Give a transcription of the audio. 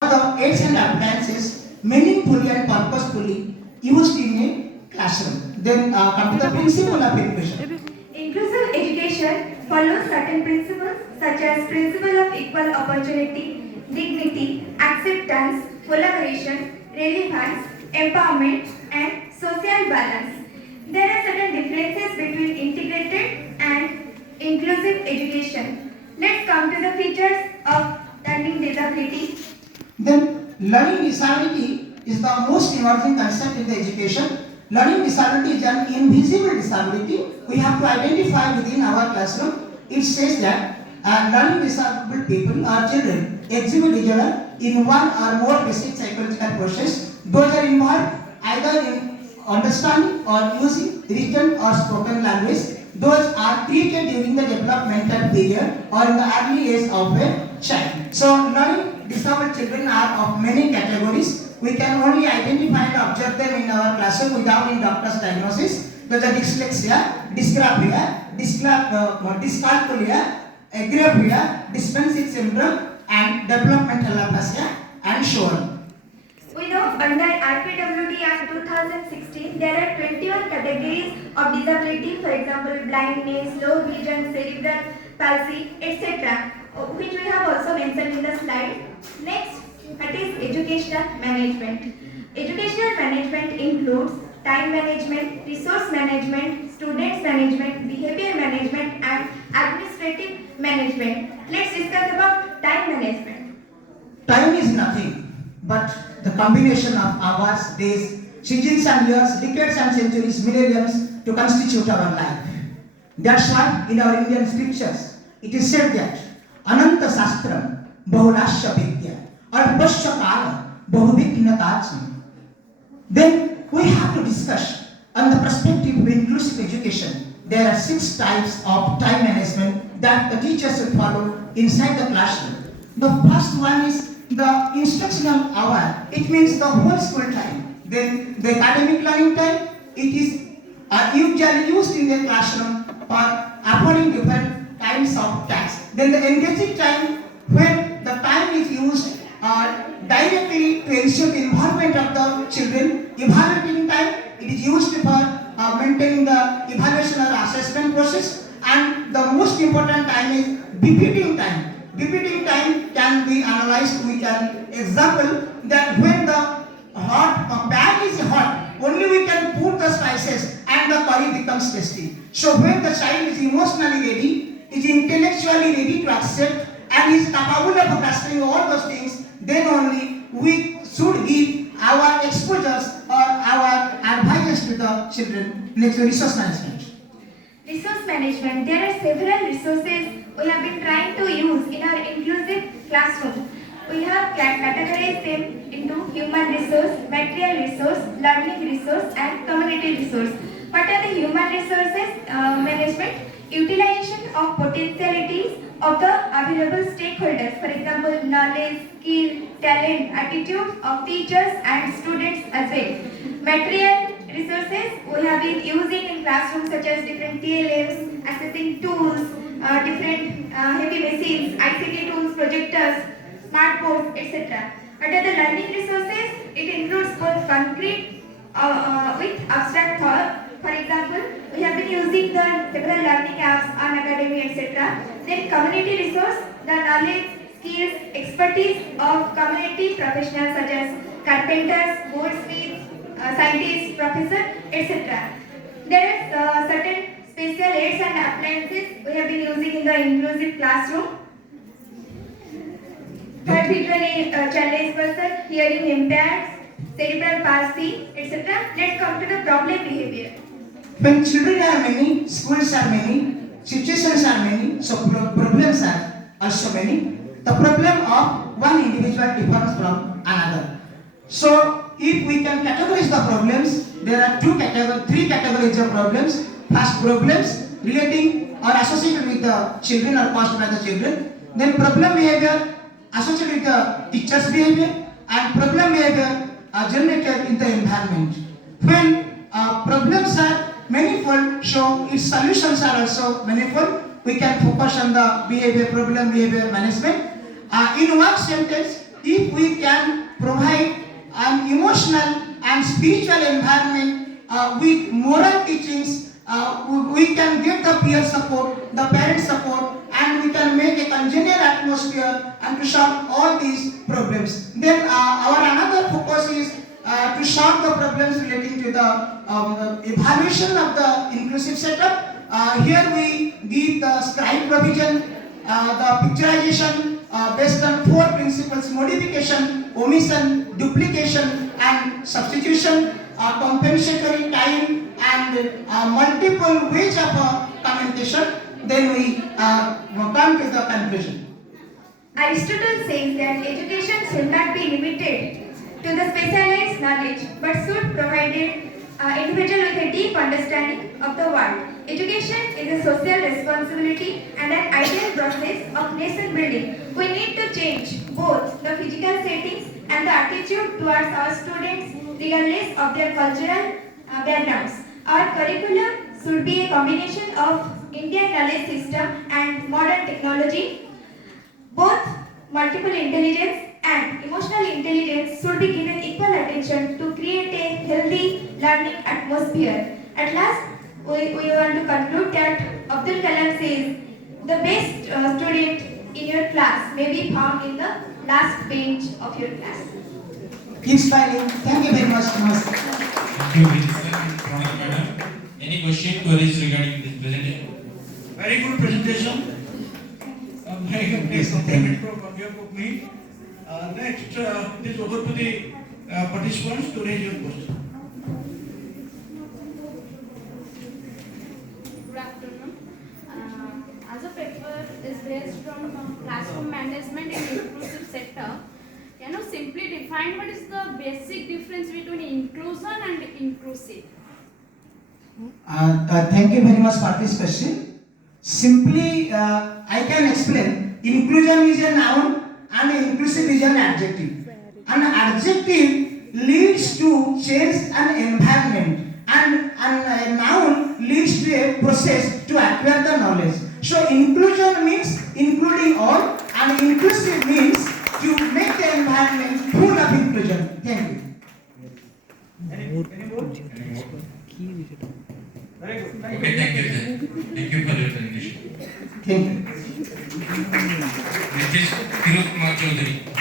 The aids and appliances meaningfully and purposefully used in a classroom. Then come to the principle of education. Inclusive education follows certain principles such as principle of equal opportunity, dignity, acceptance, collaboration, relevance, empowerment, and social balance. There are certain differences between integrated and inclusive education. Let's come to the features of learning disability. Then learning disability is the most emerging concept in the education. Learning disability is an invisible disability we have to identify within our classroom. It says that learning disabled people or children exhibit disorder in one or more basic psychological process. Those are involved either in understanding or using written or spoken language. Those are created during the developmental period or in the early age of a child. So learning disabled children are of many categories. We can only identify and observe them in our classroom without in doctor's diagnosis. Those are dyslexia, dysgraphia, dyscalculia, agraphia, dysphasia syndrome, and developmental aphasia, and so on. We know under IPWD Act 2016, there are 21 categories of disability, for example, blindness, low vision, cerebral palsy, etc., which we have also mentioned in the slide. Next, that is educational management. Educational management includes time management, resource management, students management, behavior management, and administrative management. Let's discuss about time management. Time is nothing but the combination of hours, days, seasons and years, decades and centuries, millenniums to constitute our life. That's why in our Indian scriptures it is said that Ananta Sastram Bahulasya Vidya Alpasya Kala Bahuviknatajam. Then we have to discuss on the perspective of inclusive education. There are 6 types of time management that the teachers should follow inside the classroom. The first one is the instructional hour. It means the whole school time. Then the academic learning time, it is usually used in the classroom for affording different kinds of tasks. Then the engaging time, when the time is used directly to ensure the involvement of the children. Evaluating time, it is used for maintaining the evaluation or assessment process. And the most important time is repeating time. Repeating time can be analyzed with an example that when the pan is hot, only we can put the spices and the curry becomes tasty. So when the child is emotionally ready, is intellectually ready to accept and is capable of grasping all those things, then only we should give our exposures or our advices to the children. Next, resource management. Resource management. There are several resources we have been trying to use in our inclusive classroom. We have categorized them into human resource, material resource, learning resource, and community resource. What are the human resources management? Utilization of potentialities of the available stakeholders, for example, knowledge, skill, talent, attitude of teachers and students as well. Material resources we have been using in classrooms such as different TLMs, assessing tools, different heavy machines, ICT tools, projectors, smart boards, etc. Under the learning resources, it includes both concrete with abstract thought. For example, we have been using the several learning apps on academy, etc. Then community resource, the knowledge, skills, expertise of community professionals such as carpenters, goldsmiths, scientists, professors, etc. There are certain special aids and appliances we have been using in the inclusive classroom. For visually challenged person, hearing impaired, cerebral palsy, etc. Let's come to the problem behavior. When children are many, schools are many, situations are many, so problems are also many. The problem of one individual differs from another. So if we can categorize the problems, there are three categories of problems. First, problems relating or associated with the children or caused by the children. Then problem behavior associated with the teacher's behavior, and problem behavior generated in the environment. When problems are manifold, so its solutions are also manifold. We can focus on the problem behavior management. In one sentence, if we can spiritual environment with moral teachings, we can get the peer support, the parent support, and we can make a congenial atmosphere and to solve all these problems. Then our another focus is to solve the problems relating to the evaluation of the inclusive setup. Here we give the scribe provision, the picturization based on 4 principles: modification, omission, duplication, and substitution, compensatory time, and multiple ways of communication. Then we come to the conclusion. Aristotle says that education should not be limited to the specialized knowledge but should provide individual with a deep understanding of the world. Education is a social responsibility and an ideal process of nation building. We need to change both the physical settings and the attitude towards our students regardless of their cultural backgrounds. Our curriculum should be a combination of Indian knowledge system and modern technology. Both multiple intelligence and emotional intelligence should be given equal attention to create a healthy learning atmosphere. At last, we want to conclude that Abdul Kalam says the best student in your class may be found in the last bench of your class. Keep smiling. Thank you very much. Thank you, Pranati madam. Any question, queries regarding this presentation? Very good presentation. Next compliment from your me. Next, it is over to the participants to raise your question. Good afternoon. As a paper is based from classroom management in inclusive sector, can you simply define what is the basic difference between inclusion and inclusive? Thank you very much for this question. Simply, I can explain. Inclusion is a noun and inclusive is an adjective. An adjective leads to change an environment, and a noun leads to a process to acquire the knowledge. So inclusion means including all, and inclusive means to make the environment full of inclusion. Thank you. Any more? Very good. Okay, thank you, sir. Thank you for your presentation. Thank you. This is Kumar Chaudhary.